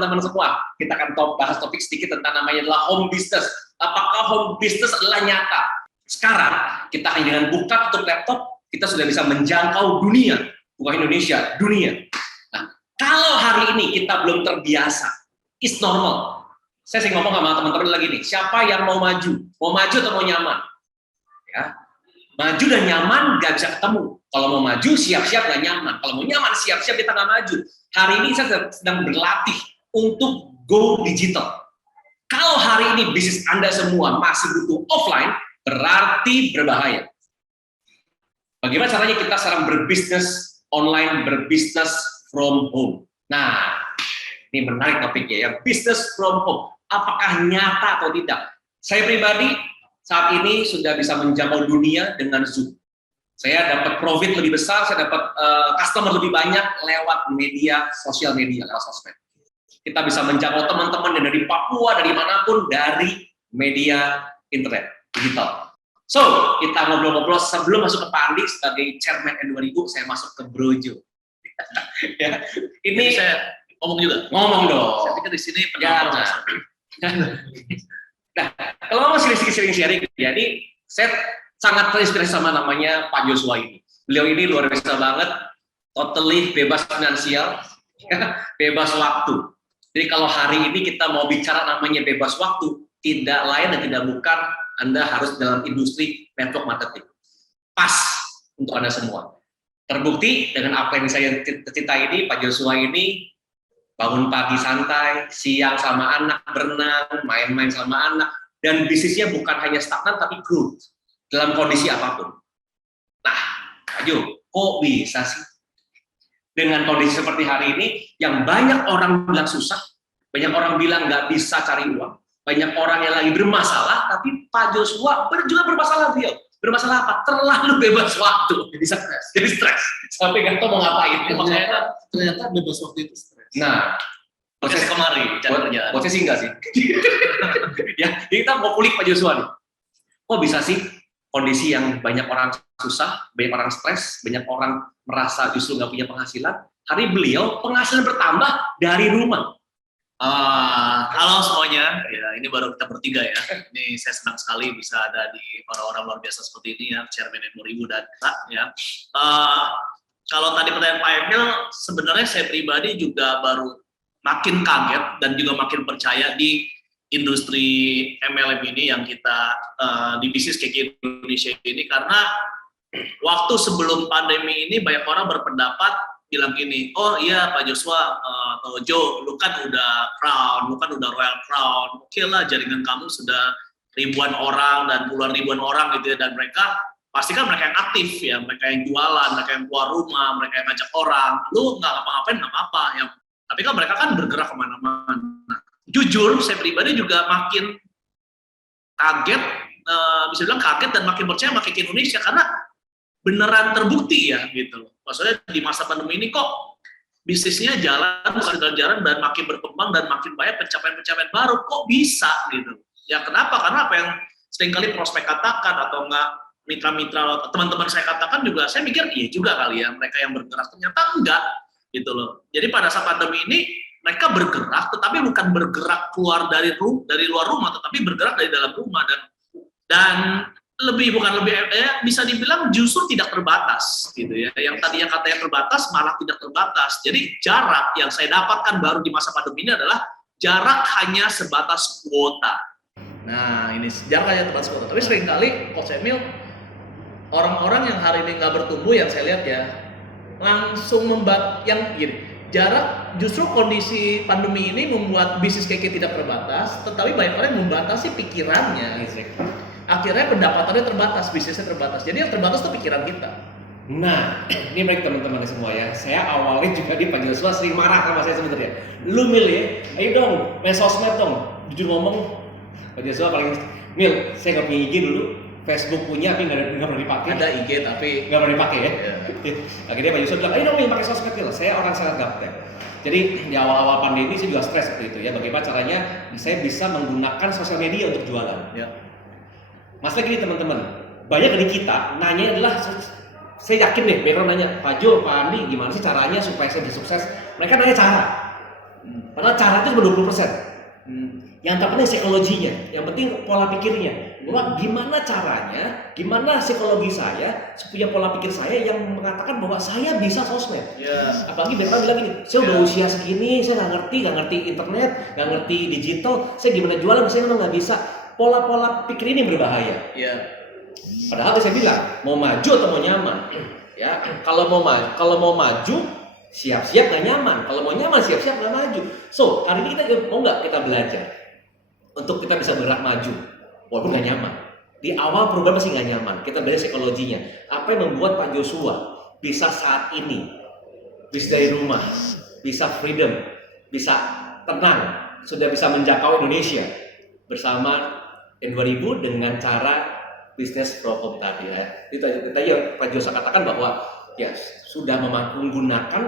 teman-teman semua. Kita akan bahas topik sedikit tentang namanya adalah home business. Apakah home business adalah nyata? Sekarang kita hanya dengan buka tutup laptop, kita sudah bisa menjangkau dunia, bukan Indonesia, dunia. Nah, kalau hari ini kita belum terbiasa, it's normal. Saya sering ngomong sama teman-teman lagi nih, siapa yang mau maju? Mau maju atau mau nyaman? Ya, maju dan nyaman gak bisa ketemu. Kalau mau maju, siap-siap gak nyaman. Kalau mau nyaman, siap-siap kita gak maju. Hari ini saya sedang berlatih untuk go digital. Kalau hari ini bisnis Anda semua masih butuh offline, berarti berbahaya. Bagaimana caranya kita sekarang berbisnis online, berbisnis from home? Nah, ini menarik topiknya ya, bisnis from home. Apakah nyata atau tidak? Saya pribadi saat ini sudah bisa menjangkau dunia dengan Zoom. Saya dapat profit lebih besar, saya dapat customer lebih banyak lewat media, sosial media, lewat sosmed. Kita bisa menjangkau teman-teman dari Papua, dari manapun, dari media internet, digital. So, kita ngobrol-ngobrol sebelum masuk ke Pak Andi sebagai chairman N2000, saya masuk ke Brojo. Ya, ini saya ngomong juga. Ngomong dong. Saya pikir di sini penonton. Nah, kalau mau sering sharing, jadi saya sangat terinspirasi sama namanya Pak Joshua ini. Beliau ini luar biasa banget, totally bebas finansial, bebas waktu. Jadi kalau hari ini kita mau bicara namanya bebas waktu, tidak lain dan tidak bukan Anda harus dalam industri network marketing. Pas untuk Anda semua. Terbukti dengan apa yang saya cerita ini, Pak Joshua ini bangun pagi santai, siang sama anak, berenang, main-main sama anak, dan bisnisnya bukan hanya stagnan tapi growth dalam kondisi apapun. Nah, ayo, kok bisa sih? Dengan kondisi seperti hari ini, yang banyak orang bilang susah, banyak orang bilang nggak bisa cari uang, banyak orang yang lagi bermasalah, tapi Pak Joshua juga bermasalah beliau. Bermasalah apa? Terlalu bebas waktu, jadi stres, sampai nggak tahu mau ngapain. Ternyata bebas waktu itu stres. Nah, proses kemari, buat saya sih enggak sih. Ya, jadi kita mau kulik Pak Joshua nih. Kok bisa sih kondisi yang banyak orang susah, banyak orang stres, banyak orang merasa justru nggak punya penghasilan, hari beliau penghasilan bertambah dari rumah. Halo semuanya, ya ini baru kita bertiga ya. Ini saya senang sekali bisa ada di orang-orang luar biasa seperti ini ya, Chairman N2000 dan ya. Kalau tadi pertanyaan Pak Emil, sebenarnya saya pribadi juga baru makin kaget dan juga makin percaya di industri MLM ini yang kita di bisnis KK Indonesia ini, karena waktu sebelum pandemi ini banyak orang berpendapat bilang gini, oh iya Pak Joshua atau Joe, lu kan udah crown, lu kan udah royal crown, oke lah jaringan kamu sudah ribuan orang dan puluhan ribuan orang gitu ya, dan mereka pasti kan mereka yang aktif ya, mereka yang jualan, mereka yang keluar rumah, mereka yang ngajak orang, lu nggak ngapa-ngapain nggak apa-apa ya, tapi kan mereka kan bergerak kemana-mana. Jujur, saya pribadi juga makin kaget, bisa bilang kaget dan makin percaya makin ke Indonesia karena beneran terbukti ya gitu. Maksudnya di masa pandemi ini kok bisnisnya jalan, jalan dan makin berkembang dan makin banyak pencapaian-pencapaian baru, kok bisa gitu. Ya kenapa? Karena apa yang seringkali prospek katakan atau enggak mitra-mitra teman-teman saya katakan juga, saya mikir iya juga kali ya mereka yang bergerak, ternyata enggak gitu loh. Jadi pada saat pandemi ini mereka bergerak, tetapi bukan bergerak keluar dari luar rumah, tetapi bergerak dari dalam rumah dan bisa dibilang justru tidak terbatas gitu ya. Yang tadinya katanya terbatas malah tidak terbatas. Jadi jarak yang saya dapatkan baru di masa pandemi ini adalah jarak hanya sebatas kuota. Nah ini jarak hanya sebatas kuota. Tapi seringkali Coach Emil, orang-orang yang hari ini nggak bertumbuh yang saya lihat ya langsung yang gini, jarak, justru kondisi pandemi ini membuat bisnis KK tidak terbatas, tetapi banyak orang yang membatasi pikirannya. Akhirnya pendapatannya terbatas, bisnisnya terbatas. Jadi yang terbatas itu pikiran kita. Nah, ini baik teman-teman semua ya. Saya awalnya juga di Pak Joshua sering marah sama saya sebenarnya. Lu Mil ya, ayo dong, main sosmed dong. Jujur ngomong, Pak Joshua paling Mil, saya nggak punya IG dulu. Facebook punya tapi nggak pernah dipakai. Ada IG tapi nggak pernah dipakai ya. Yeah. Akhirnya Pak Joshua bilang, ayo dong Mil pakai sosmed Mil. Saya orang sangat gaptek. Jadi di awal-awal pandemi saya juga stres seperti itu ya. Bagaimana caranya saya bisa menggunakan sosial media untuk jualan. Yeah. Masalah gini teman-teman, banyak dari kita nanya adalah, saya yakin deh, mereka nanya, Pak Jo, Pak Andi, gimana sih caranya supaya saya bisa sukses? Mereka nanya cara. Padahal cara itu cuma 20%. Yang terpenting psikologinya, yang penting pola pikirnya. Bahwa gimana caranya, gimana psikologi saya, punya pola pikir saya yang mengatakan bahwa saya bisa sosmed. Apalagi Berta bilang gini, saya udah usia segini, saya nggak ngerti internet, nggak ngerti digital, saya gimana jualan, saya memang nggak bisa. Pola-pola pikir ini berbahaya. Padahal saya bilang mau maju atau mau nyaman, ya kalau mau maju siap-siap nggak nyaman, kalau mau nyaman siap-siap nggak maju. So hari ini kita mau nggak kita belajar untuk kita bisa bergerak maju, walaupun nggak nyaman. Di awal perubahan pasti nggak nyaman. Kita belajar psikologinya. Apa yang membuat Pak Joshua bisa saat ini bisa dari rumah, bisa freedom, bisa tenang, sudah bisa menjangkau Indonesia bersama N2000 dengan cara bisnis from home tadi ya. Itu tadi yang Pak Joshua katakan bahwa ya sudah menggunakan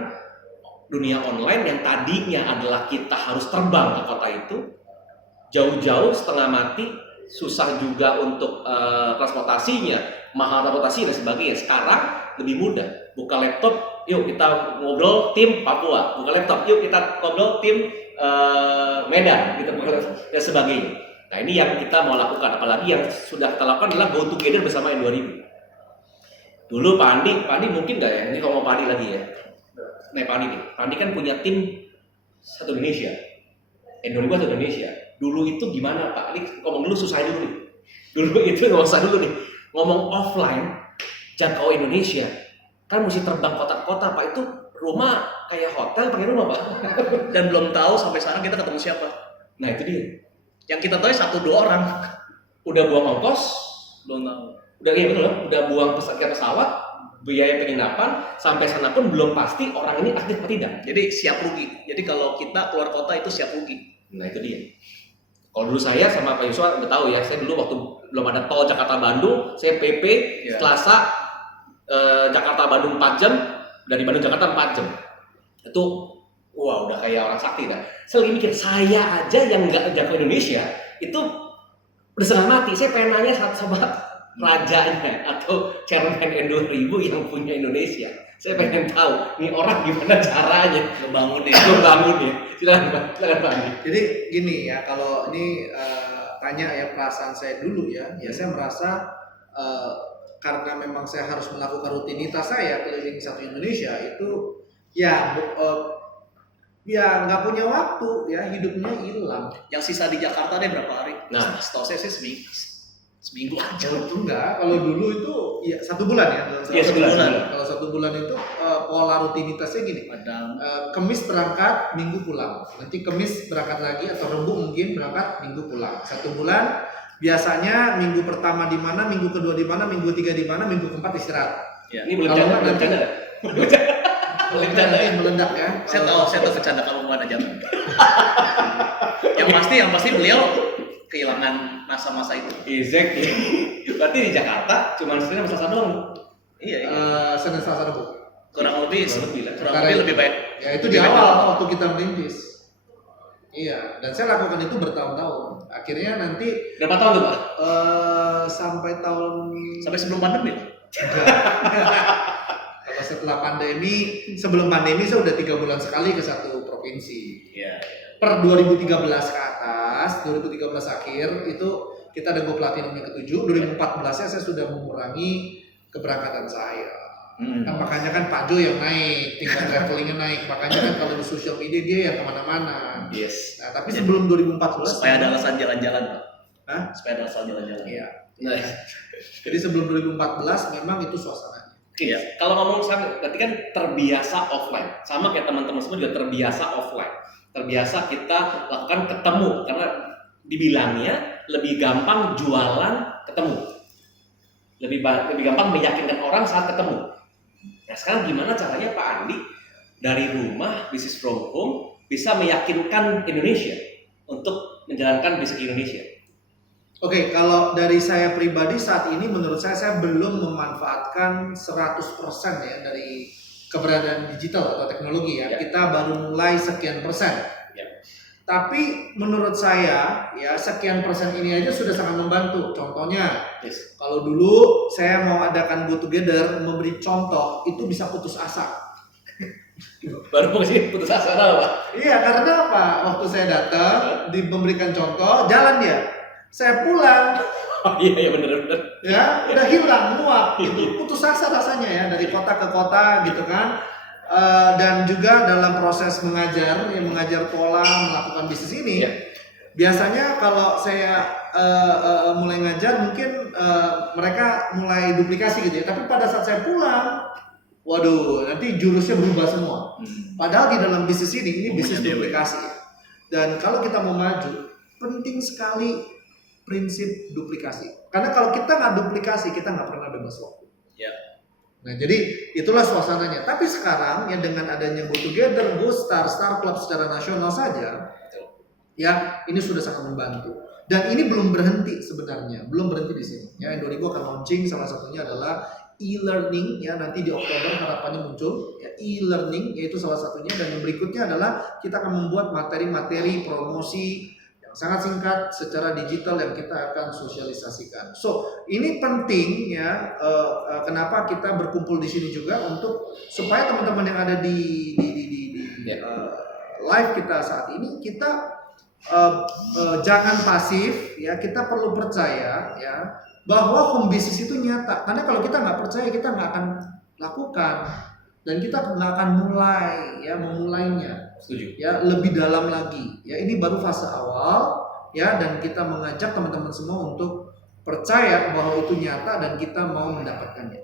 dunia online yang tadinya adalah kita harus terbang ke kota itu jauh-jauh setengah mati, susah juga untuk transportasinya, mahal transportasi dan sebagainya. Sekarang lebih mudah, buka laptop, yuk kita ngobrol tim Papua, buka laptop, yuk kita ngobrol tim Medan, gitu dan sebagainya. Nah ini yang kita mau lakukan, apalagi yang sudah kita lakukan adalah go together bersama N2000. Dulu Pak Andi mungkin nggak ya, ini kalau mau Pak Andi lagi ya. Nah Pak Andi kan punya tim satu Indonesia, N2000 satu Indonesia. Dulu itu gimana Pak? Ini ngomong dulu susah dulu nih. Dulu itu nggak usah dulu nih. Ngomong offline, jangkau Indonesia, kan mesti terbang kota-kota Pak, itu rumah kayak hotel pakai rumah Pak. Dan belum tahu sampai sekarang kita ketemu siapa. Nah itu dia. Yang kita tahu 1-2 orang. Udah buang ongkos, Belum tahu. udah iya betul, udah buang pesawat, biaya penginapan, sampai sana pun belum pasti orang ini aktif atau tidak. Jadi siap rugi. Jadi kalau kita keluar kota itu siap rugi. Nah itu dia. Kalau dulu saya sama Pak Yusuf udah tahu ya, saya dulu waktu belum ada tol Jakarta Bandung, saya PP Selasa Jakarta Bandung 4 jam, dari Bandung Jakarta 4 jam. Itu wah udah kayak orang sakti dah. Saya lagi mikir, saya aja yang nggak jangkau Indonesia itu udah setengah mati. Saya pengen nanya sama rajanya atau chairman N2000 yang punya Indonesia. Saya pengen tahu nih orang gimana caranya ngebangun ya. Silakan Pak Andi. Jadi gini ya, kalau ini tanya ya perasaan saya dulu ya saya merasa karena memang saya harus melakukan rutinitas saya keliling satu Indonesia itu ya nggak punya waktu ya, hidupnya hilang. Yang sisa di Jakarta deh berapa hari? Nah. Setahu saya sih seminggu aja. Kalau enggak, kalau dulu itu ya 1 bulan ya. Iya, 1 bulan. Kalau 1 bulan itu pola rutinitasnya gini. Kemis berangkat, Minggu pulang. Nanti Kemis berangkat lagi atau Rebo mungkin berangkat, Minggu pulang. 1 bulan biasanya Minggu pertama di mana, Minggu kedua di mana, Minggu ketiga di mana, Minggu keempat istirahat. Ya. Ini belum bercanda. Meledak ya. Saya tahu bercanda kamu mana jangan. yang pasti beliau kehilangan masa-masa itu. Exactly. Berarti di Jakarta cuma Senin sama Selasa doang. Iya. Senin Selasa Rabu. Kurang lebih lebih baik. Ya itu di awal waktu kita merintis. Iya, dan saya lakukan itu bertahun-tahun. Akhirnya nanti berapa tahun tuh Pak? Sampai sebelum pandemi. Kalau setelah pandemi, sebelum pandemi saya udah 3 bulan sekali ke satu provinsi. Iya. Per 2013 ke atas, 2013 akhir itu kita ada Go Platinum yang ke-7. 2014-nya saya sudah mengurangi keberangkatan saya. Kan makanya kan Pak Jo yang naik, tingkat travelingnya naik. Makanya kan kalau di sosial media dia yang kemana-mana. Yes. Nah, tapi sebelum 2014 supaya ada alasan jalan-jalan, Pak. Hah? Supaya ada alasan jalan-jalan. Iya. Nah, jadi sebelum 2014 memang itu suasananya. Iya. Kalau ngomong sama, berarti kan terbiasa offline. Sama kayak teman-teman semua juga terbiasa offline. Terbiasa kita lakukan ketemu karena dibilangnya lebih gampang jualan ketemu. Lebih gampang meyakinkan orang saat ketemu. Nah sekarang gimana caranya Pak Andi dari rumah bisnis from home bisa meyakinkan Indonesia untuk menjalankan bisnis Indonesia? Oke, kalau dari saya pribadi saat ini menurut saya belum memanfaatkan 100% ya dari keberadaan digital atau teknologi ya. Kita baru mulai sekian persen. Tapi menurut saya ya sekian persen ini aja sudah sangat membantu. Contohnya, kalau dulu saya mau adakan Go Together, memberi contoh itu bisa putus asa. Baru mau sih putus asa apa? Iya, karena apa? Waktu saya datang, memberikan contoh, jalan dia. Saya pulang, Oh iya bener. ya udah hilang, muak, gitu. Putus asa rasanya ya, dari kota ke kota gitu kan. Dan juga dalam proses mengajar, mengajar pola melakukan bisnis ini, Iya. biasanya kalau saya mulai ngajar mungkin mereka mulai duplikasi gitu ya. Tapi pada saat saya pulang, waduh, nanti jurusnya berubah semua. Padahal di dalam bisnis ini bisnis duplikasi. Dan kalau kita mau maju, penting sekali prinsip duplikasi. Karena kalau kita nggak duplikasi, kita nggak pernah bebas waktu. Ya. Nah, jadi itulah suasananya. Tapi sekarang ya dengan adanya Go Together, Go Star, Star Club secara nasional saja, ya ini sudah sangat membantu. Dan ini belum berhenti sebenarnya, belum berhenti di sini. Ya, N2000 akan launching, salah satunya adalah e-learning, ya nanti di Oktober harapannya muncul. Ya, e-learning yaitu salah satunya, dan yang berikutnya adalah kita akan membuat materi-materi promosi sangat singkat secara digital yang kita akan sosialisasikan. So ini penting ya, kenapa kita berkumpul di sini juga untuk supaya teman-teman yang ada di live kita saat ini, kita jangan pasif ya, kita perlu percaya ya bahwa home business itu nyata. Karena kalau kita nggak percaya, kita nggak akan lakukan dan kita nggak akan memulainya. Setuju. Ya lebih dalam lagi ya, ini baru fase awal ya, dan kita mengajak teman-teman semua untuk percaya bahwa itu nyata dan kita mau mendapatkannya.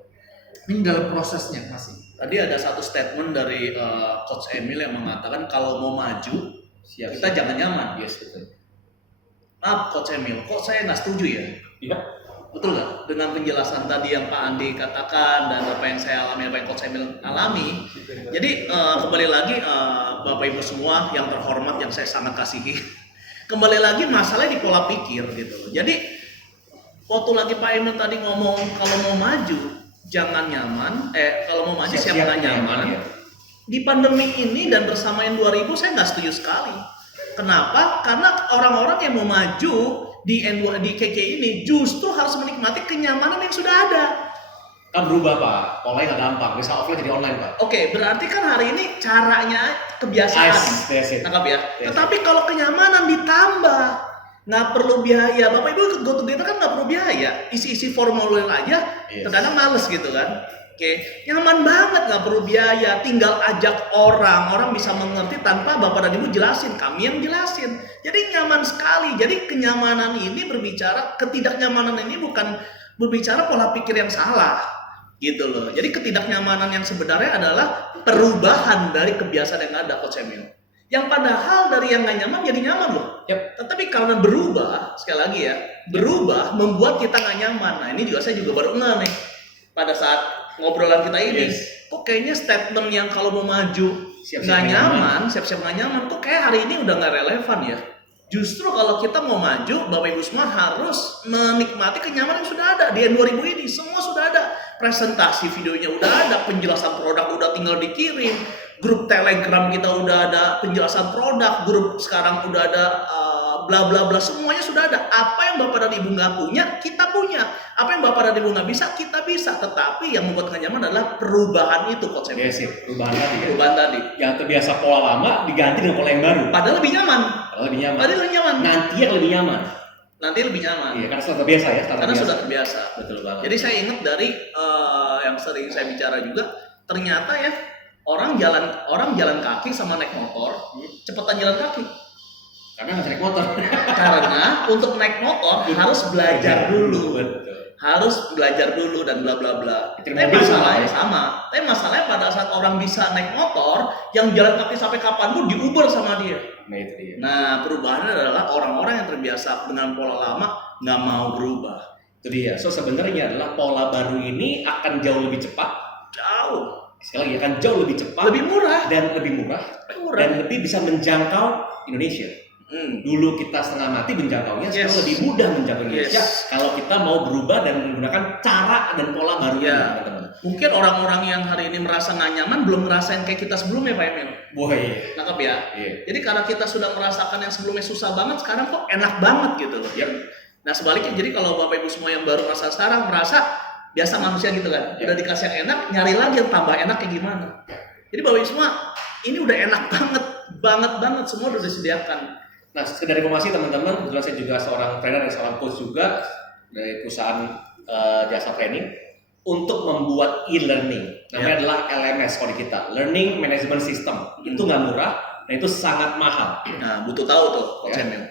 Ini dalam prosesnya masih. Tadi ada satu statement dari Coach Emil yang mengatakan kalau mau maju kita jangan nyaman. Yes, betul. Maaf Coach Emil, kok saya nggak setuju ya? Iya. Betul nggak? Dengan penjelasan tadi yang Pak Andi katakan dan apa yang saya alami, apa yang Coach Emil alami. Jadi kembali lagi Bapak Ibu semua yang terhormat yang saya sangat kasihi. Kembali lagi masalahnya di pola pikir gitu loh. Jadi waktu lagi Pak Emil tadi ngomong kalau mau maju jangan nyaman, kalau mau maju siap nggak nyaman. Ya. Di pandemi ini dan bersama yang 2000 saya nggak setuju sekali. Kenapa? Karena orang-orang yang mau maju di KK ini justru harus menikmati kenyamanan yang sudah ada. Kan berubah Pak, polanya nggak gampang, bisa offline jadi online Pak. Oke, berarti kan hari ini caranya kebiasaan. Tangkap ya. Tetapi kalau kenyamanan ditambah, nggak perlu biaya. Bapak Ibu ikut Go Together kan nggak perlu biaya. Isi-isi formulir aja, terkadang males gitu kan. Oke, nyaman banget, nggak perlu biaya. Tinggal ajak orang bisa mengerti tanpa Bapak dan Ibu jelasin, kami yang jelasin. Jadi nyaman sekali. Jadi kenyamanan ini ketidaknyamanan ini bukan berbicara pola pikir yang salah. Gitu loh. Jadi ketidaknyamanan yang sebenarnya adalah perubahan dari kebiasaan yang ada, Coach Emil. Yang padahal dari yang nggak nyaman jadi nyaman loh. Yep. Tetapi karena berubah, sekali lagi ya, berubah membuat kita nggak nyaman. Nah ini juga saya juga baru ngeh nih pada saat ngobrolan kita ini. Kok kayaknya statement yang kalau mau maju nggak nyaman, siap-siap nggak nyaman, kok kayak hari ini udah nggak relevan ya. Justru kalau kita mau maju, Bapak Ibu semua harus menikmati kenyamanan yang sudah ada. Di N2000 ini semua sudah ada. Presentasi videonya udah ada, penjelasan produk udah tinggal dikirim. Grup Telegram kita udah ada penjelasan produk, grup sekarang udah ada bla bla bla, semuanya sudah ada. Apa yang Bapak dan Ibu nggak punya, kita punya. Apa yang Bapak dan Ibu nggak bisa, kita bisa. Tetapi yang membuat nggak nyaman adalah perubahan itu konsepnya. Yes, perubahan tadi. Perubahan tadi. Yang terbiasa pola lama diganti dengan pola yang baru. Padahal lebih nyaman. Nanti yang lebih nyaman. Nanti lebih nyaman. Iya, karena sudah terbiasa ya. Sudah terbiasa. Betul banget. Jadi saya ingat dari yang sering saya bicara juga, ternyata ya orang jalan kaki sama naik motor, cepetan jalan kaki. Karena nggak naik motor. Karena untuk naik motor harus belajar dulu. Betul. Harus belajar dulu dan bla bla bla. Tapi masalahnya sama. Tapi masalahnya pada saat orang bisa naik motor, yang jalan kaki sampai kapanpun di Uber sama dia. Nah itu dia. Nah perubahannya adalah orang-orang yang terbiasa dengan pola lama nggak mau berubah. Itu dia. So sebenarnya adalah pola baru ini akan jauh lebih cepat. Jauh. Sekali lagi akan jauh lebih cepat. Lebih murah. Dan lebih bisa menjangkau Indonesia. Dulu kita setengah mati menjangkaunya, sekarang lebih mudah menjangkau Indonesia kalau kita mau berubah dan menggunakan cara dan pola baru teman-teman. Mungkin orang-orang yang hari ini merasa nggak nyaman belum ngerasain kayak kita sebelumnya Pak Emil. Nangkep ya? Jadi karena kita sudah merasakan yang sebelumnya susah banget, sekarang kok enak banget gitu loh. Nah sebaliknya, jadi kalau Bapak Ibu semua yang baru merasa sekarang merasa biasa manusia gitu kan, udah dikasih yang enak, nyari lagi yang tambah enak kayak gimana. Jadi Bapak Ibu semua, ini udah enak banget semua udah disediakan. Nah, sekedar informasi teman-teman, kebetulan saya juga seorang trainer dan seorang coach juga dari perusahaan jasa training untuk membuat e-learning. Namanya adalah LMS kalau di kita, Learning Management System. Itu nggak murah dan itu sangat mahal. Nah, butuh tahu tuh Coach Emil.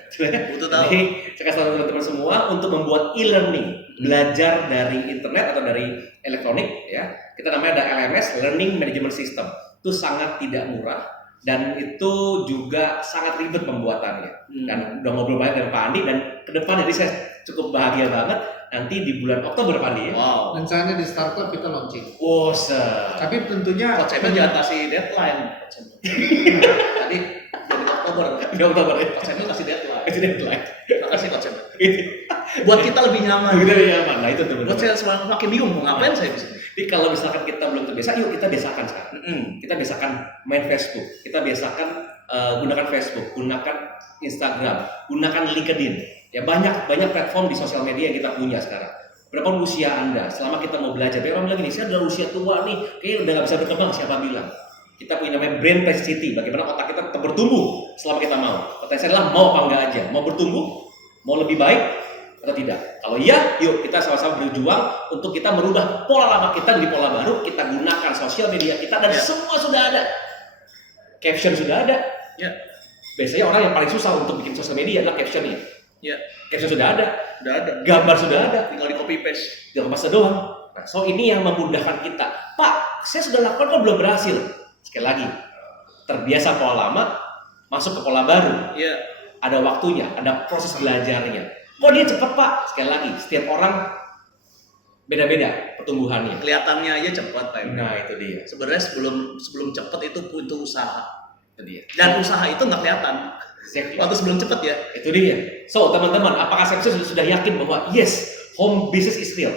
Butuh tahu. Jadi, saya kasih tahu teman-teman semua untuk membuat e-learning, belajar dari internet atau dari elektronik ya. Kita namanya ada LMS, Learning Management System. Itu sangat tidak murah dan itu juga sangat ribet pembuatannya. Dan udah ngobrol banyak dengan Pak Andi dan ke depan jadi saya cukup bahagia banget nanti di bulan Oktober Pak Andi ya. Wow. Rencananya di Start Club kita launching. Awesome. Tapi tentunya Coach Emil jangan kasih deadline. Tadi jadi Oktober. Di Oktober ya. Coach Emil kasih deadline. Itu deadline. Makasih Coach Emil. Buat kita lebih nyaman. Kita lebih nyaman. Nah itu teman-teman. Buat saya selalu makin bingung mau ngapain saya di sini. Jadi kalau misalkan kita belum terbiasa, yuk kita biasakan sekarang. Kita biasakan main Facebook, kita biasakan gunakan Facebook, gunakan Instagram, gunakan LinkedIn. Ya banyak platform di sosial media yang kita punya sekarang. Berapa usia Anda? Selama kita mau belajar, orang bilang gini, saya udah usia tua nih, kayaknya udah nggak bisa berkembang. Siapa bilang? Kita punya namanya brain plasticity. Bagaimana otak kita tetap bertumbuh selama kita mau. Pertanyaan saya adalah mau apa enggak aja? Mau bertumbuh? Mau lebih baik? Atau tidak? Kalau iya, yuk kita sama-sama berjuang untuk kita merubah pola lama kita jadi pola baru. Kita gunakan sosial media kita dan semua sudah ada. Caption sudah ada. Ya. Biasanya orang yang paling susah untuk bikin sosial media adalah captionnya. Ya. Caption sudah ada. Udah ada. Gambar sudah ada. Tinggal di copy paste. Jangan pas doang. Nah, so ini yang memudahkan kita. Pak, saya sudah lakukan kok belum berhasil. Sekali lagi, terbiasa pola lama, masuk ke pola baru. Iya. Ada waktunya, ada proses belajarnya. Kok dia cepat Pak? Sekali lagi, setiap orang beda-beda pertumbuhannya. Kelihatannya aja cepat Pak Emil. Nah itu dia. Sebenarnya sebelum cepat itu butuh usaha. Itu dia. Dan usaha itu nggak kelihatan. Exactly. Waktu sebelum cepat ya. Itu dia. So teman-teman, apakah saya sudah yakin bahwa yes, home business is real?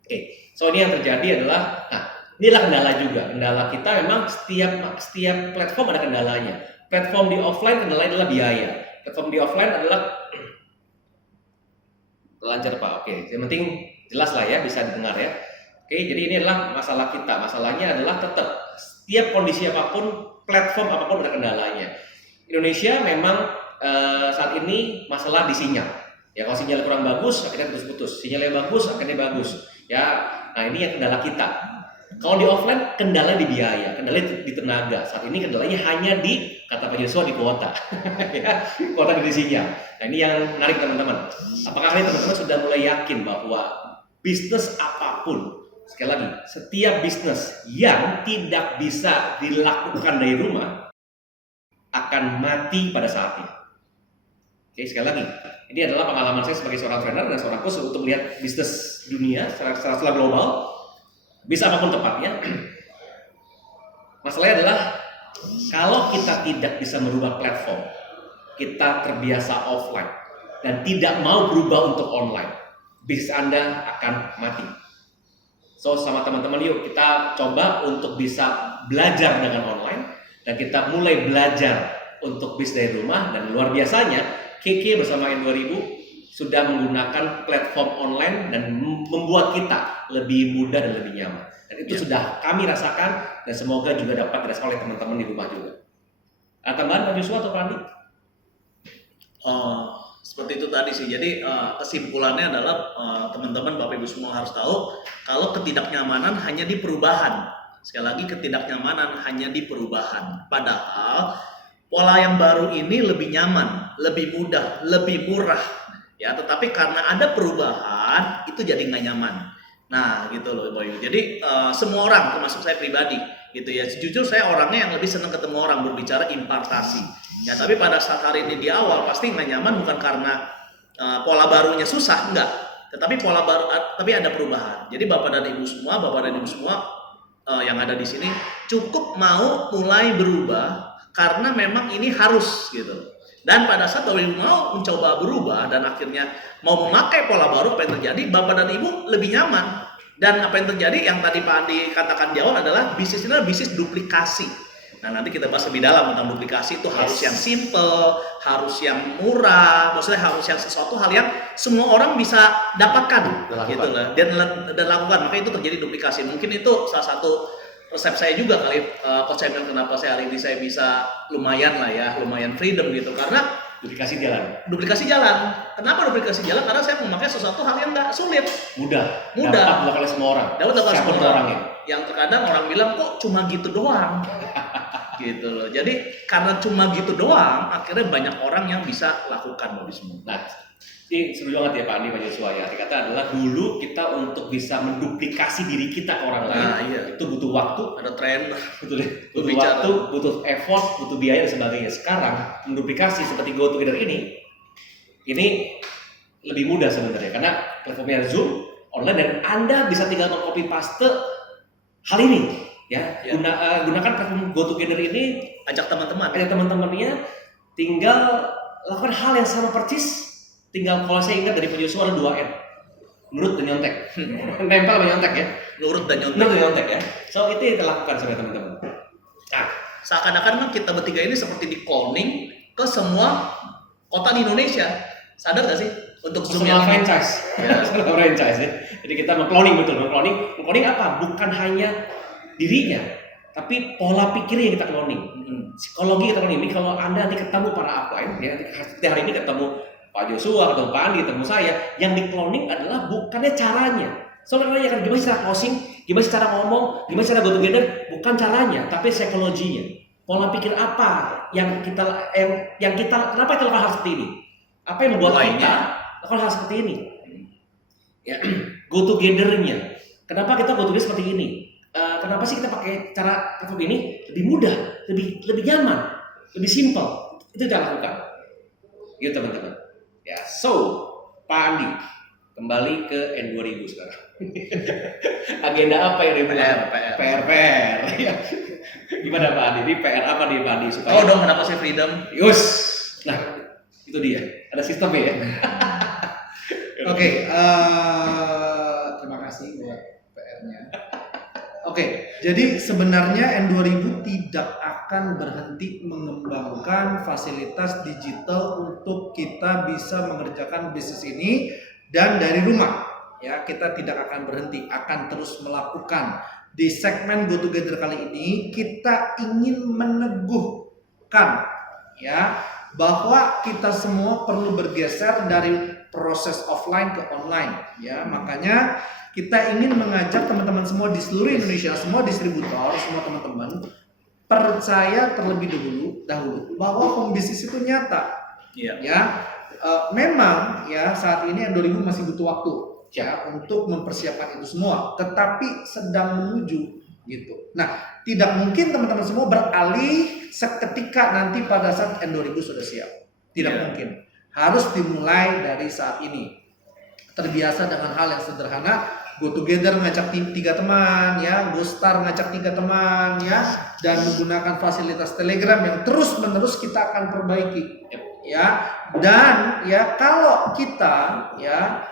Oke. So ini yang terjadi adalah, nah inilah kendala juga. Kendala kita memang setiap platform ada kendalanya. Platform di offline kendalanya adalah biaya. Platform di offline adalah lancar Pak. Oke. Yang penting jelas lah ya, bisa didengar ya. Oke. Jadi ini adalah masalah kita. Masalahnya adalah tetap setiap kondisi apapun, platform apapun ada kendalanya. Indonesia memang saat ini masalah di sinyal. Ya kalau sinyal kurang bagus akhirnya putus-putus. Sinyalnya bagus akhirnya bagus. Ya, nah ini yang kendala kita. Kalau di offline kendala di biaya, kendala di tenaga. Saat ini kendalanya hanya di kata Pak Joshua di kuota. Ya, kuota di sinyal. Nah ini yang menarik teman-teman. Apakah ini teman-teman sudah mulai yakin bahwa bisnis apapun, sekali lagi, setiap bisnis yang tidak bisa dilakukan dari rumah akan mati pada saatnya. Oke, sekali lagi, ini adalah pengalaman saya sebagai seorang trainer dan seorang coach untuk melihat bisnis dunia secara global, bisa apapun tempatnya. Masalahnya adalah kalau kita tidak bisa merubah platform, kita terbiasa offline dan tidak mau berubah untuk online, bisnis Anda akan mati. So sama teman-teman yuk kita coba untuk bisa belajar dengan online dan kita mulai belajar untuk bisnis dari rumah. Dan luar biasanya KK bersama N2000 sudah menggunakan platform online dan membuat kita lebih mudah dan lebih nyaman. Dan itu sudah kami rasakan dan semoga juga dapat dirasakan oleh teman-teman di rumah juga. Ada tambahan Pak Joshua atau Pak Andi? Seperti itu tadi sih. Jadi kesimpulannya adalah teman-teman Bapak Ibu semua harus tahu kalau ketidaknyamanan hanya di perubahan. Sekali lagi ketidaknyamanan hanya di perubahan. Padahal pola yang baru ini lebih nyaman, lebih mudah, lebih murah. Ya, tetapi karena ada perubahan itu jadi nggak nyaman. Nah, gitu loh Bapak Ibu. Jadi semua orang, termasuk saya pribadi, gitu ya. Jujur saya orangnya yang lebih senang ketemu orang, berbicara impartasi. Ya, tapi pada saat hari ini di awal pasti nggak nyaman bukan karena pola barunya susah, enggak. Tetapi pola baru, tapi ada perubahan. Jadi Bapak dan Ibu semua, yang ada di sini cukup mau mulai berubah karena memang ini harus gitu. Dan pada saat Bapak Ibu mau mencoba berubah dan akhirnya mau memakai pola baru, apa yang terjadi? Bapak dan Ibu lebih nyaman. Dan apa yang terjadi? Yang tadi Pak Andi katakan di awal adalah bisnis ini adalah bisnis duplikasi. Nah nanti kita bahas lebih dalam tentang duplikasi itu harus yang simple, harus yang murah, maksudnya harus yang sesuatu hal yang semua orang bisa dapatkan, gitu lah, dan lakukan. Maka itu terjadi duplikasi. Mungkin itu salah satu resep saya juga kali, Coach Emil, kenapa saya hari ini saya bisa lumayan freedom gitu, karena Duplikasi jalan. duplikasi jalan. Kenapa duplikasi jalan? Karena saya memakai sesuatu hal yang nggak sulit, Mudah. Mudah. Dapat dilakukan oleh semua orang. dapat dilakukan Siapapun semua orang. orangnya. Yang terkadang orang bilang kok cuma gitu doang, gitu loh. Jadi karena cuma gitu doang, akhirnya banyak orang yang bisa lakukan modis semua. Nah, ini seru banget ya Pak Andi, Pak Joshua ya. Arti kata adalah dulu kita untuk bisa menduplikasi diri kita ke orang lain, Iya. itu butuh waktu, Ada tren, butuh Berbicara. waktu, butuh effort, butuh biaya dan sebagainya. Sekarang menduplikasi seperti GoTogether ini lebih mudah sebenarnya karena platformnya Zoom online dan Anda bisa tinggal meng-copy paste hal ini ya. Ya. Gunakan platform GoTogether ini, ajak teman-teman. ada teman-temannya, tinggal lakukan hal yang sama persis. Tinggal kalau saya ingat dari Pak Joshua ada 2M, nurut dan nyontek. Nempel sama nyontek ya. Nurut dan Nurut nyontek. dan nyontek ya. So itu yang kita lakukan sebenarnya teman-teman. Nah, Seakan-akan kan kita bertiga ini seperti di cloning ke semua kota di Indonesia. Sadar gak sih? Untuk Zoom personal yang franchise. Ya. Personal franchise ya. Jadi kita mengcloning betul, mengcloning apa? Bukan hanya dirinya, tapi pola pikir yang kita cloning. Psikologi kita cloning. Ini kalau Anda nanti ketemu para upline ya, seperti hari ini ketemu Pak Joshua atau Pak Andi, ketemu saya, yang di cloning adalah bukannya caranya. Soalnya kan gimana cara closing, gimana cara ngomong, gimana cara go together, bukan caranya, tapi psikologinya. Pola pikir apa yang kita kenapa kita lakukan hal seperti ini? Apa yang membuat kita lakukan hal seperti ini? Ya, go together-nya. Kenapa kita go together seperti ini? Kenapa sih kita pakai cara platform ini? Lebih mudah, lebih nyaman, lebih simpel. Itu kita lakukan. Gitu teman-teman. Ya, so Pak Andi kembali ke N2000 sekarang. Agenda apa yang dibuat? PR. Ya. Gimana Pak Andi? Ini PR apa nih Pak Andi supaya? Oh dong, kenapa sih freedom? Yus. Nah, itu dia. Ada sistemnya ya. Oke, terima kasih buat PR-nya. Oke, jadi sebenarnya N2000 tidak akan berhenti mengembangkan fasilitas digital untuk kita bisa mengerjakan bisnis ini dan dari rumah. Ya, kita tidak akan berhenti, akan terus melakukan. Di segmen Go Together kali ini kita ingin meneguhkan ya bahwa kita semua perlu bergeser dari proses offline ke online ya. Makanya kita ingin mengajak teman-teman semua di seluruh Indonesia, semua distributor, semua teman-teman percaya terlebih dahulu bahwa home business itu nyata. Iya. Ya, memang ya saat ini N2000 masih butuh waktu ya untuk mempersiapkan itu semua, tetapi sedang menuju gitu. Nah, tidak mungkin teman-teman semua beralih seketika nanti pada saat N2000 sudah siap. Tidak mungkin. Harus dimulai dari saat ini. Terbiasa dengan hal yang sederhana. Go Together ngajak 3 teman ya, GoStar ngajak 3 teman ya, dan menggunakan fasilitas Telegram yang terus-menerus kita akan perbaiki ya. Dan ya kalau kita ya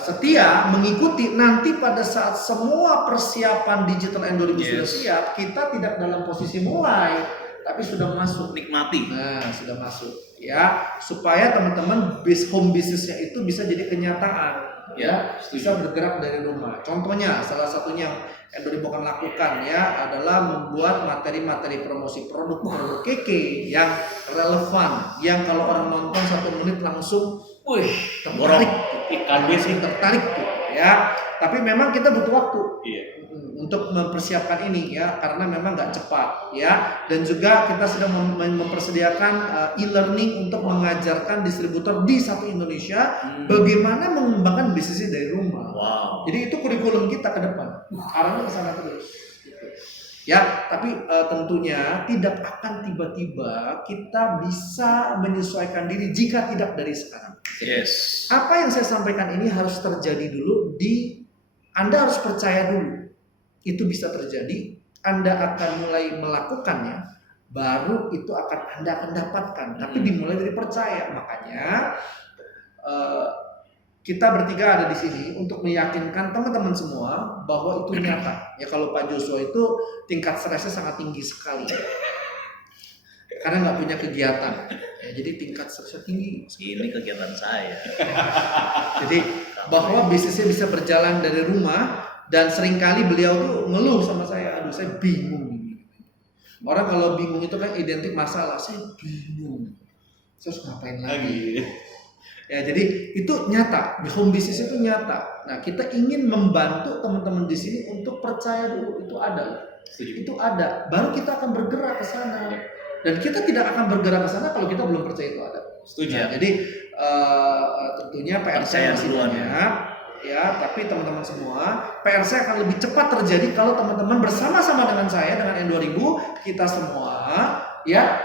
setia mengikuti, nanti pada saat semua persiapan digital N2000 sudah siap, kita tidak dalam posisi mulai tapi sudah masuk, nikmati. Nah, sudah masuk ya, supaya teman-teman home bisnisnya itu bisa jadi kenyataan ya, bisa bergerak dari rumah. Contohnya salah satunya yang N2000 akan lakukan ya adalah membuat materi-materi promosi produk keke yang relevan, yang kalau orang nonton 1 menit langsung tertarik, tertarik ya. Tapi memang kita butuh waktu untuk mempersiapkan ini ya, karena memang nggak cepat ya. Dan juga kita sedang mempersediakan e-learning untuk mengajarkan distributor di satu Indonesia bagaimana mengembangkan bisnisnya dari rumah. Wow. Jadi itu kurikulum kita ke depan, arahnya ke sana terus. Ya, tapi tentunya tidak akan tiba-tiba kita bisa menyesuaikan diri jika tidak dari sekarang. Yes. Apa yang saya sampaikan ini harus terjadi dulu Anda harus percaya dulu. Itu bisa terjadi, Anda akan mulai melakukannya, baru itu akan Anda akan dapatkan. Tapi dimulai dari percaya. Makanya kita bertiga ada di sini untuk meyakinkan teman-teman semua bahwa itu nyata. Ya, kalau Pak Joshua itu tingkat stresnya sangat tinggi sekali. Karena nggak punya kegiatan. Ya, jadi tingkat stresnya tinggi. Ini kegiatan saya. Jadi bahwa bisnisnya bisa berjalan dari rumah dan seringkali beliau tuh ngeluh sama saya, aduh saya bingung. Orang kalau bingung itu kan identik masalah, saya bingung. Saya harus ngapain lagi? Ya, jadi itu nyata, di home business itu nyata. Nah, kita ingin membantu teman-teman di sini untuk percaya dulu itu ada. Itu ada, baru kita akan bergerak ke sana. Dan kita tidak akan bergerak ke sana kalau kita belum percaya itu ada. Setuju. Nah, jadi tentunya PR saya masih banyak, ya. Tapi teman-teman semua, PR saya akan lebih cepat terjadi kalau teman-teman bersama-sama dengan saya, dengan N2000, kita semua, ya,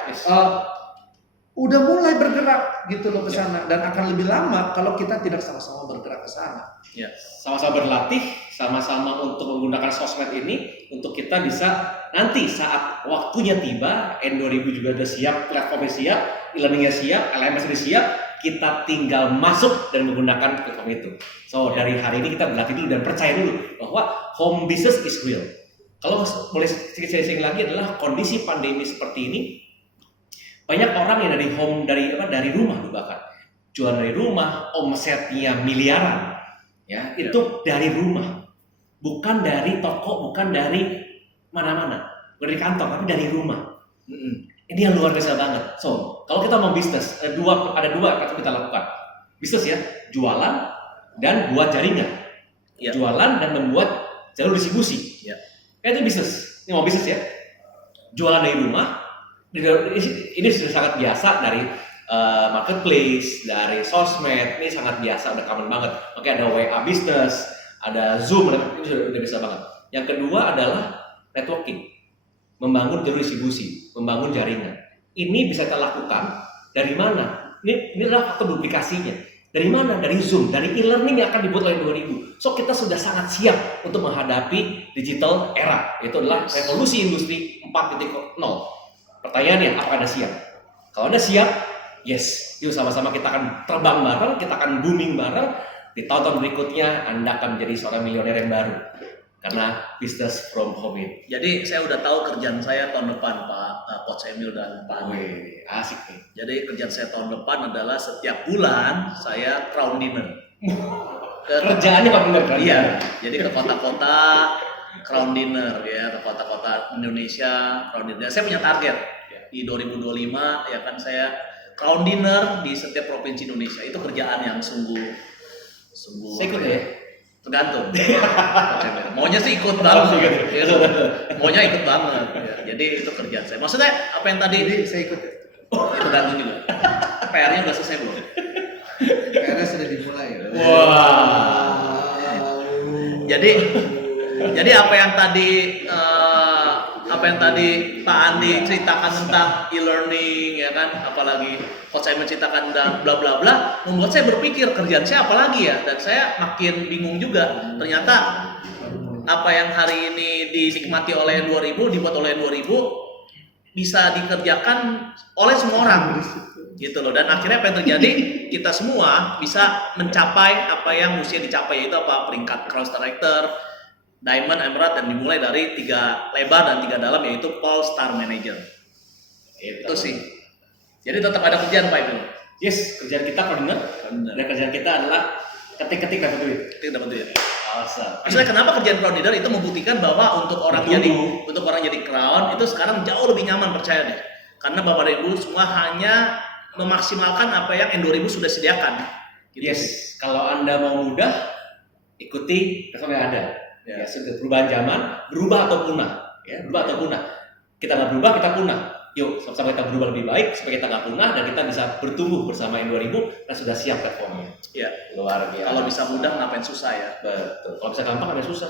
udah mulai bergerak gitu loh ke sana. Dan akan lebih lama kalau kita tidak sama-sama bergerak ke sana. Ya, sama-sama berlatih, sama-sama untuk menggunakan sosmed ini untuk kita bisa nanti saat waktunya tiba, N2000 juga udah siap, platformnya siap, e-learningnya siap, LMS sudah siap, kita tinggal masuk dan menggunakan platform itu. So dari hari ini kita berlatih dulu dan percaya dulu bahwa home business is real. Kalau boleh sedikit sharing lagi adalah kondisi pandemi seperti ini, banyak orang yang dari rumah bahkan jual dari rumah, omsetnya miliaran. Ya, itu dari rumah, bukan dari toko, bukan dari mana-mana, bukan dari kantor, tapi dari rumah. Ini yang luar biasa banget. So, kalau kita mau bisnis, ada dua yang kita lakukan. Bisnis ya, jualan dan buat jaringan. Ya. Jualan dan membuat jalur distribusi. Ya. Itu bisnis. Ini mau bisnis ya. Jualan dari rumah. Ini sudah sangat biasa dari marketplace, dari sosmed, ini sangat biasa, udah common banget. Oke, ada WA business, ada Zoom, ini udah bisa banget. Yang kedua adalah networking, membangun jalur distribusi, membangun jaringan. Ini bisa kita lakukan dari mana? Ini adalah faktor duplikasinya. Dari mana? Dari Zoom, dari e-learning yang akan dibuat oleh 2000. So kita sudah sangat siap untuk menghadapi digital era. Itu adalah revolusi industri 4.0. Pertanyaannya, apakah Anda siap? Kalau Anda siap, yes, yuk sama-sama kita akan terbang bareng, kita akan booming bareng. Di tahun-tahun berikutnya Anda akan menjadi seorang milioner yang baru karena business from home ini. Jadi saya udah tahu kerjaan saya tahun depan, Pak Coach Emil dan Pak Andi. Asik nih. Jadi kerjaan saya tahun depan adalah setiap bulan saya crown dinner. Kerjaannya apa bener kan? Iya. Jadi ke kota-kota crown dinner ya, ke kota-kota Indonesia crown dinner. Saya punya target di 2025 ya kan, saya crown dinner di setiap provinsi Indonesia. Itu kerjaan yang sungguh Saya ikut ya. Tergantung. Maunya sih ikut banget. Ya, maunya ikut banget. Ya. Jadi itu kerjaan saya. Maksudnya apa yang tadi? Jadi saya ikut ya. Itu tergantung juga. PR-nya udah selesai belum? PR-nya sudah dimulai. Jadi apa yang tadi Pak Andi ceritakan tentang e-learning ya kan, apalagi Coach saya menceritakan dan bla bla bla, membuat saya berpikir kerjaan saya apa lagi ya, dan saya makin bingung juga. Ternyata apa yang hari ini dinikmati oleh 2000, dibuat oleh 2000 bisa dikerjakan oleh semua orang gitu loh. Dan akhirnya apa yang terjadi, kita semua bisa mencapai apa yang mesti dicapai, yaitu apa, peringkat cross director, diamond, emerald, dan dimulai dari 3 lebar dan 3 dalam, yaitu Paul Star Manager. Itu sih. Jadi tetap ada kerjaan Pak Ibu. Yes, kerjaan kita benar. Dan kerjaan kita adalah ketik-ketik dapat duit. Ketik dapat duit. Awesome. Maksudnya kenapa kerjaan crown leader itu membuktikan bahwa untuk orang jadi crown itu sekarang jauh lebih nyaman, percaya deh. Karena Bapak dan Ibu semua hanya memaksimalkan apa yang N2000 sudah sediakan. Gitu. Yes, kalau Anda mau mudah, ikuti platform yang ada. Ya, sudah perubahan zaman, berubah atau punah. Ya, berubah atau punah. Kita nggak berubah, kita punah. Yuk, sama-sama kita berubah lebih baik supaya kita nggak punah dan kita bisa bertumbuh bersama N2000 dan sudah siap platformnya. Ya, luar biasa. Kalau bisa mudah, ngapain susah ya? Betul. Kalau bisa gampang, ada susah.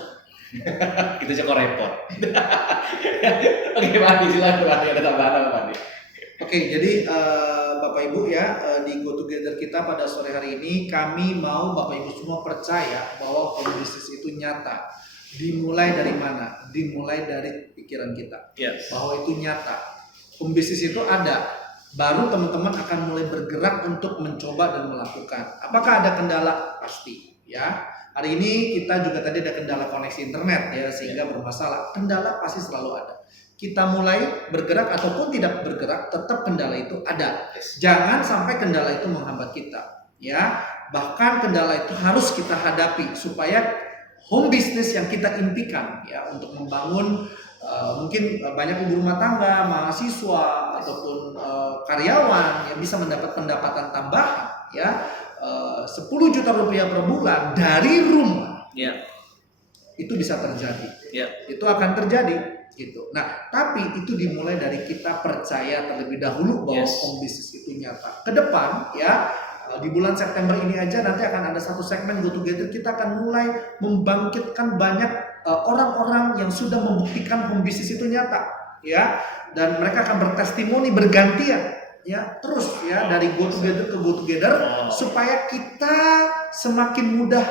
Itu aja kok repot. Oke, Pak Andi, silakan Pak Andi, ada tambahan apa Pak Andi? Oke, jadi Bapak Ibu ya, di Go Together kita pada sore hari ini kami mau Bapak Ibu semua percaya bahwa home business itu nyata. Dimulai dari mana? Dimulai dari pikiran kita. Yes. Bahwa itu nyata. Home business itu ada. Baru teman-teman akan mulai bergerak untuk mencoba dan melakukan. Apakah ada kendala? Pasti, ya. Hari ini kita juga tadi ada kendala koneksi internet ya, sehingga bermasalah. Kendala pasti selalu ada. Kita mulai bergerak ataupun tidak bergerak, tetap kendala itu ada. Jangan sampai kendala itu menghambat kita, ya. Bahkan kendala itu harus kita hadapi supaya home business yang kita impikan ya untuk membangun mungkin banyak ibu rumah tangga, mahasiswa ataupun karyawan yang bisa mendapat pendapatan tambahan ya 10 juta rupiah per bulan dari rumah. Itu bisa terjadi. Itu akan terjadi gitu. Nah, tapi itu dimulai dari kita percaya terlebih dahulu bahwa home business itu nyata. Ke depan ya di bulan September ini aja nanti akan ada satu segmen Go Together, kita akan mulai membangkitkan banyak orang-orang yang sudah membuktikan home business itu nyata ya, dan mereka akan bertestimoni bergantian ya terus ya dari Go Together ke Go Together supaya kita semakin mudah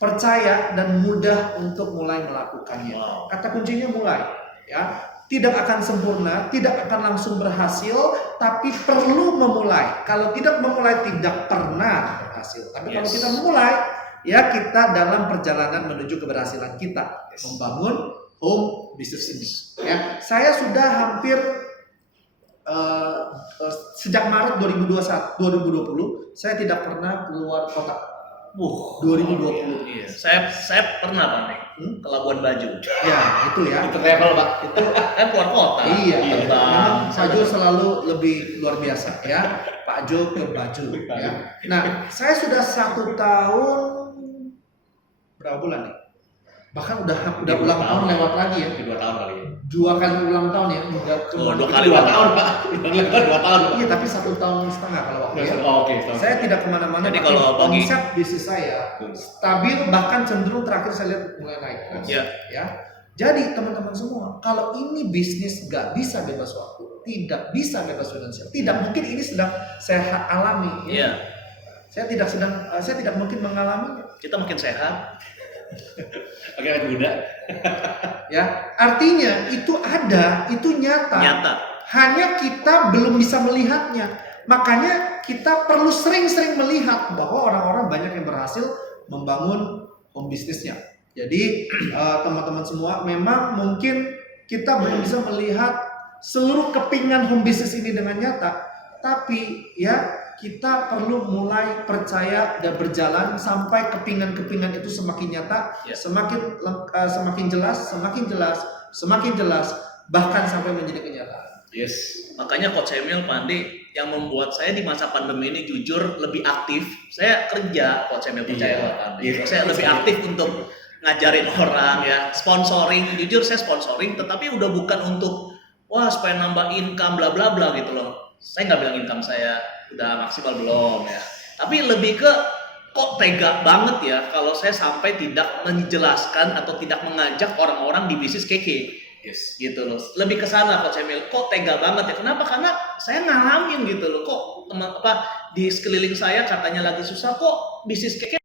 percaya dan mudah untuk mulai melakukannya. Kata kuncinya mulai ya. Tidak akan sempurna, tidak akan langsung berhasil, tapi perlu memulai. Kalau tidak memulai, tidak pernah berhasil. Tapi kalau kita memulai, ya kita dalam perjalanan menuju keberhasilan kita membangun home business ini. Ya, saya sudah hampir sejak Maret 2020, saya tidak pernah keluar kota. 2020. Iya. Saya pernah Pak Nek, ke Labuan Bajo. Ya, itu ya. Itu travel, Pak. Itu Kan keluar kota. iya, Terbang. Pak Jo selalu lebih luar biasa ya. Pak Jo ke Baju ya. Nah, saya sudah 1 tahun berapa bulan nih? Bahkan udah ulang tahun lewat lagi ya. 2 tahun kali ya. 2 kali ulang tahun ya. Udah Oh, 2 2 kali tahun, Pak. 2 tahun. Iya, tapi 1 tahun setengah kalau waktu ya. Oh, oke. Saya tidak kemana-mana. Jadi tapi kalau bagi- konsep bisnis saya stabil, bahkan cenderung terakhir saya lihat mulai naik. Iya. Ya. Jadi teman-teman semua, kalau ini bisnis nggak bisa bebas waktu, tidak bisa bebas finansial, tidak mungkin ini sedang saya alami. Iya. Saya tidak mungkin mengalaminya. Kita makin sehat. Oke, Mas Bunda. Ya, artinya itu ada, itu nyata. Nyata. Hanya kita belum bisa melihatnya. Makanya kita perlu sering-sering melihat bahwa orang-orang banyak yang berhasil membangun home bisnisnya. Jadi teman-teman semua, memang mungkin kita belum bisa melihat seluruh kepingan home bisnis ini dengan nyata, tapi ya kita perlu mulai percaya dan berjalan sampai kepingan-kepingan itu semakin nyata, semakin jelas, bahkan sampai menjadi kenyataan. Yes. Makanya Coach Emil Pandi yang membuat saya di masa pandemi ini jujur lebih aktif. Saya kerja, Coach Emil percaya Iya. Pandi. Iya. Saya lebih aktif untuk ngajarin orang ya, sponsoring. Jujur saya sponsoring, tetapi udah bukan untuk supaya nambah income bla bla bla gitu loh. Saya nggak bilang income saya udah maksimal belum ya. Tapi lebih ke kok tega banget ya kalau saya sampai tidak menjelaskan atau tidak mengajak orang-orang di bisnis keke. Yes. Gitu loh, lebih ke sana Coach Emil. Kok tega banget ya? Kenapa? Karena saya ngalamin gitu loh. Kok di sekeliling saya katanya lagi susah, kok bisnis keke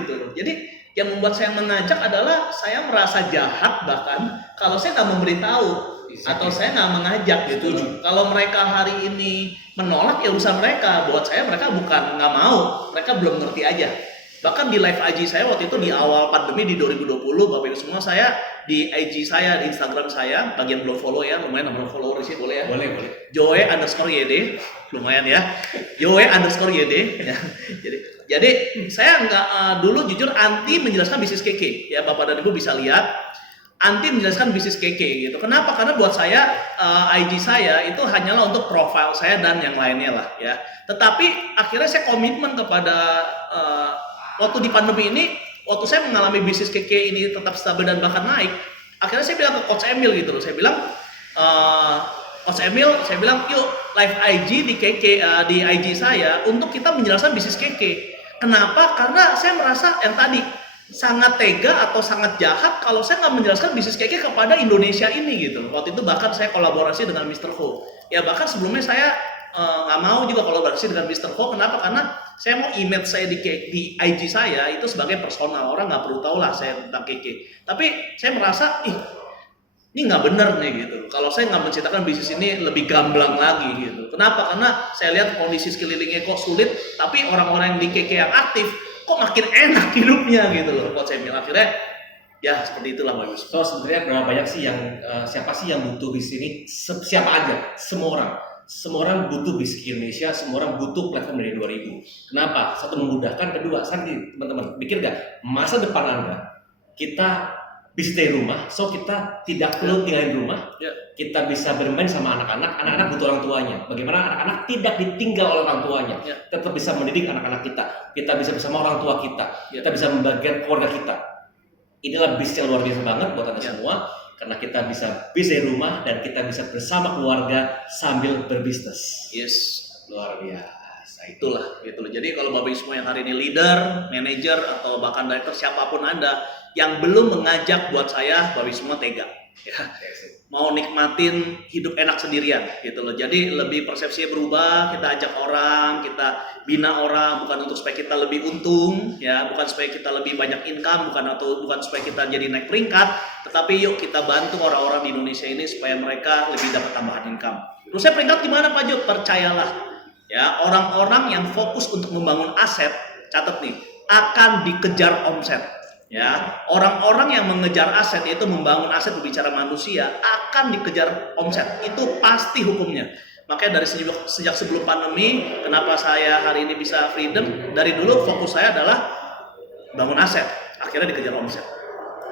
gitu loh. Jadi yang membuat saya mengajak adalah saya merasa jahat bahkan kalau saya nggak memberitahu atau saya nggak mengajak gitu loh. Kalau mereka hari ini menolak ya urusan mereka. Buat saya mereka bukan nggak mau, mereka belum ngerti aja. Bahkan di live IG saya waktu itu di awal pandemi di 2020, Bapak Ibu semua, saya di IG saya, di Instagram saya, bagian belum follow ya, lumayan nomor followersnya boleh ya? Boleh. Joe_YD, lumayan ya. Joe_YD. Ya. Jadi saya nggak dulu jujur anti menjelaskan bisnis keke ya, Bapak dan Ibu bisa lihat. Anti menjelaskan bisnis keke gitu. Kenapa? Karena buat saya IG saya itu hanyalah untuk profile saya dan yang lainnya lah ya. Tetapi akhirnya saya komitmen kepada waktu di pandemi ini, waktu saya mengalami bisnis keke ini tetap stabil dan bahkan naik, akhirnya saya bilang ke Coach Emil gitu loh, saya bilang Coach Emil, saya bilang yuk live IG di keke di IG saya untuk kita menjelaskan bisnis keke. Kenapa? Karena saya merasa yang tadi sangat tega atau sangat jahat kalau saya nggak menjelaskan bisnis keke kepada Indonesia ini gitu. Waktu itu bahkan saya kolaborasi dengan Mr. Ho. Ya bahkan sebelumnya saya nggak mau juga kolaborasi dengan Mr. Ho. Kenapa? Karena saya mau image saya di IG saya itu sebagai personal. Orang nggak perlu tahu lah saya tentang keke. Tapi saya merasa ini nggak benar nih gitu. Kalau saya nggak menciptakan bisnis ini lebih gamblang lagi gitu. Kenapa? Karena saya lihat kondisi sekelilingnya kok sulit, tapi orang-orang yang di keke yang aktif kok makin enak hidupnya gitu loh. Coach Emil akhirnya ya seperti itulah Pak Yusuf. So sebenarnya berapa banyak sih yang siapa sih yang butuh bisnis ini? Siapa aja? Semua orang butuh bisnis Indonesia, semua orang butuh platform dari 2000. Kenapa? Satu memudahkan, kedua, teman-teman pikir gak masa depan Anda kita bisa dari rumah, so kita tidak perlu tinggal di rumah. Kita bisa bermain sama anak-anak. Anak-anak butuh orang tuanya. Bagaimana anak-anak tidak ditinggal oleh orang tuanya, tetap bisa mendidik anak-anak kita. Kita bisa bersama orang tua kita. Kita bisa membagikan keluarga kita. Inilah bisnis yang luar biasa banget buat anda semua, karena kita bisa dari rumah dan kita bisa bersama keluarga sambil berbisnis. Yes, Luar biasa. itulah. Jadi kalau Bapak Ibu semua yang hari ini leader, manager atau bahkan director siapapun Anda yang belum mengajak buat saya, Bapak Ibu semua tega. Ya. Mau nikmatin hidup enak sendirian gitu loh. Jadi lebih persepsinya berubah, kita ajak orang, kita bina orang bukan untuk supaya kita lebih untung ya, bukan supaya kita lebih banyak income, bukan supaya kita jadi naik peringkat, tetapi yuk kita bantu orang-orang di Indonesia ini supaya mereka lebih dapat tambahan income. Terus saya peringkat gimana Pak Jo? Percayalah ya, orang-orang yang fokus untuk membangun aset, catat nih, akan dikejar omset. Ya, orang-orang yang mengejar aset, yaitu membangun aset, berbicara manusia, akan dikejar omset. Itu pasti hukumnya. Makanya dari sejak sebelum pandemi, kenapa saya hari ini bisa freedom? Dari dulu fokus saya adalah bangun aset, akhirnya dikejar omset.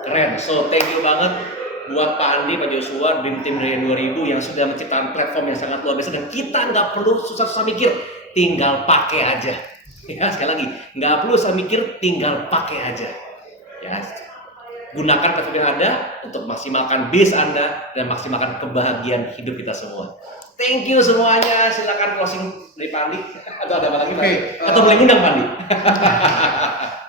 Keren. So thank you banget buat Pak Andi, Pak Joshua, Dream Team Raya 2000 yang sudah menciptakan platform yang sangat luar biasa dan kita nggak perlu susah-susah mikir, tinggal pakai aja. Ya, sekali lagi, nggak perlu susah mikir, tinggal pakai aja. Ya, gunakan platform yang ada untuk maksimalkan base Anda dan maksimalkan kebahagiaan hidup kita semua. Thank you semuanya. Silakan closing dari Pak Andi. Atau ada apa lagi Pak? Atau boleh ngundang Pak Andi?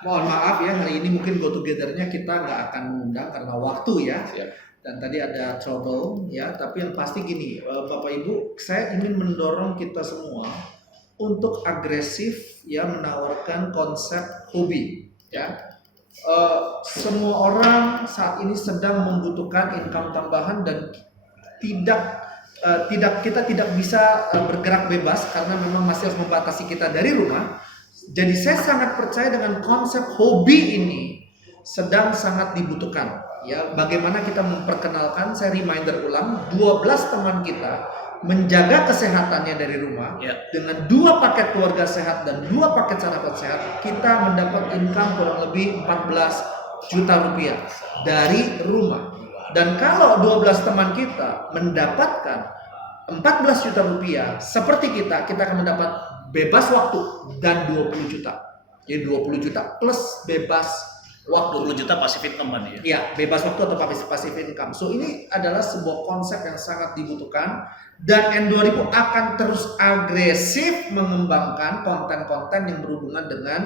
Mohon maaf ya, hari ini mungkin go together-nya kita nggak akan mengundang karena waktu ya. Siap. Dan tadi ada trouble ya, tapi yang pasti gini, Bapak Ibu, saya ingin mendorong kita semua untuk agresif ya, menawarkan konsep hobi ya. Semua orang saat ini sedang membutuhkan income tambahan dan kita tidak bisa bergerak bebas karena memang masih harus membatasi kita dari rumah. Jadi saya sangat percaya dengan konsep hobi ini sedang sangat dibutuhkan. Ya, bagaimana kita memperkenalkan, saya reminder ulang, 12 teman kita menjaga kesehatannya dari rumah dengan 2 paket keluarga sehat dan 2 paket sarapan sehat, kita mendapat income kurang lebih 14 juta rupiah dari rumah. Dan kalau 12 teman kita mendapatkan 14 juta rupiah seperti kita akan mendapat bebas waktu dan 20 juta. Jadi 20 juta plus bebas waktu. 20 juta passive income kan ya? Ya, bebas waktu atau passive income. So ini adalah sebuah konsep yang sangat dibutuhkan dan N2000 akan terus agresif mengembangkan konten-konten yang berhubungan dengan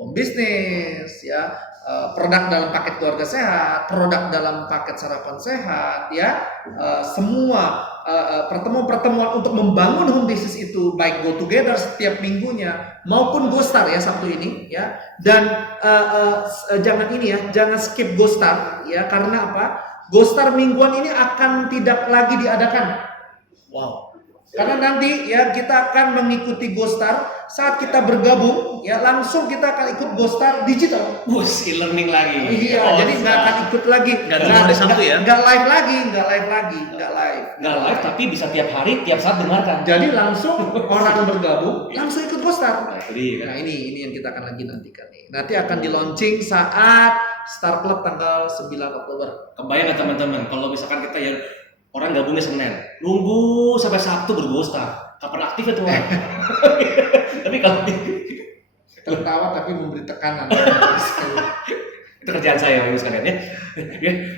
home business ya, produk dalam paket keluarga sehat, produk dalam paket sarapan sehat ya, semua pertemuan-pertemuan untuk membangun home business itu baik go together setiap minggunya maupun go star ya Sabtu ini ya. Dan jangan skip go star ya, karena apa? Go star mingguan ini akan tidak lagi diadakan. Wow. Karena nanti ya kita akan mengikuti Go Star saat kita bergabung ya, langsung kita akan ikut Go Star digital. Bus e-learning lagi. Iya, jadi nggak akan ikut lagi. Nggak Sabtu ya? Nggak live lagi. Nggak live tapi bisa tiap hari, tiap saat dengarkan. Jadi langsung orang bergabung langsung ikut Go Star. Nah, ini yang kita akan lagi nantikan nih. Nanti akan di launching saat Star Club tanggal 9 Oktober. Kebayang nggak teman-teman kalau misalkan kita ya orang gabungnya Senin, nunggu sampai Sabtu bergostar, kapan aktif itu orang? Tapi kalau tertawa tapi memberi tekanan. itu kerjaan saya ini sekalian ya.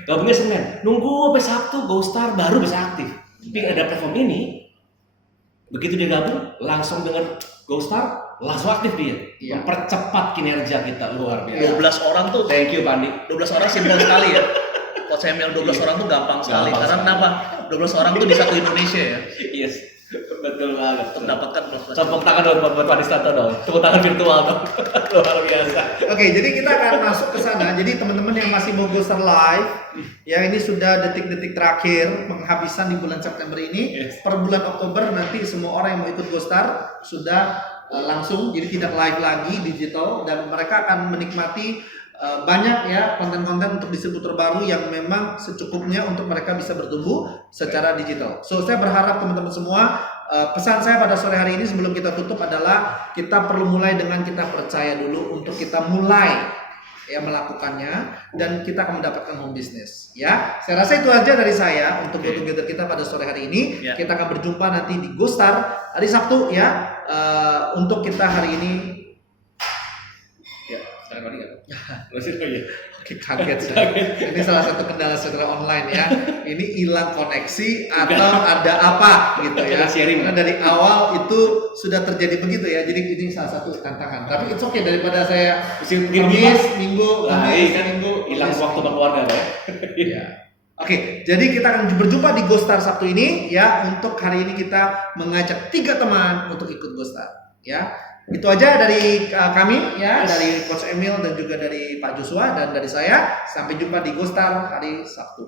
Gabungnya Senin, nunggu sampai Sabtu Gostar baru bisa aktif. Tapi ada platform ini, begitu dia gabung langsung dengan Gostar langsung aktif dia. Iya. Mempercepat kinerja kita luar biasa. 12 orang tuh, Thank you Pandi. 12 orang simpel sekali ya. Kalau saya email 12 orang tuh gampang sekali. Karena kenapa? 12 orang tuh di satu Indonesia ya. Yes, betul banget. Untuk mendapatkan Tepuk tangan dong buat Pak Distanto dong. Tepuk tangan virtual dong. Luar biasa. Oke, jadi kita akan masuk ke sana. Jadi teman-teman yang masih mau Go Star live, ya ini sudah detik-detik terakhir penghabisan di bulan September ini. Yes. Per bulan Oktober nanti semua orang yang mau ikut Go Star sudah langsung, jadi tidak live lagi digital, dan mereka akan menikmati banyak ya konten-konten untuk distributor baru yang memang secukupnya untuk mereka bisa bertumbuh secara digital. So saya berharap teman-teman semua, pesan saya pada sore hari ini sebelum kita tutup adalah kita perlu mulai dengan kita percaya dulu untuk kita mulai ya melakukannya dan kita akan mendapatkan home business ya. Saya rasa itu aja dari saya untuk go together kita pada sore hari ini. Ya. Kita akan berjumpa nanti di GoStar hari Sabtu ya. Untuk kita hari ini Ya, sekarang kali nggak? Masih ya. Oke, kaget saya. Ini salah satu kendala secara online ya. Ini hilang koneksi atau ada apa gitu ya. Kita sharing. Karena dari awal itu sudah terjadi begitu ya. Jadi ini salah satu tantangan. Tapi it's okay daripada saya Kamis, Minggu, Kamis, Minggu, hilang Kamis, waktu Minggu. berkeluarga ya. Ya. Oke, jadi kita akan berjumpa di GoStar Sabtu ini ya. Untuk hari ini kita mengajak 3 teman untuk ikut GoStar ya. Itu aja dari kami ya, dari Coach Emil dan juga dari Pak Joshua dan dari saya. Sampai jumpa di GoStar hari Sabtu.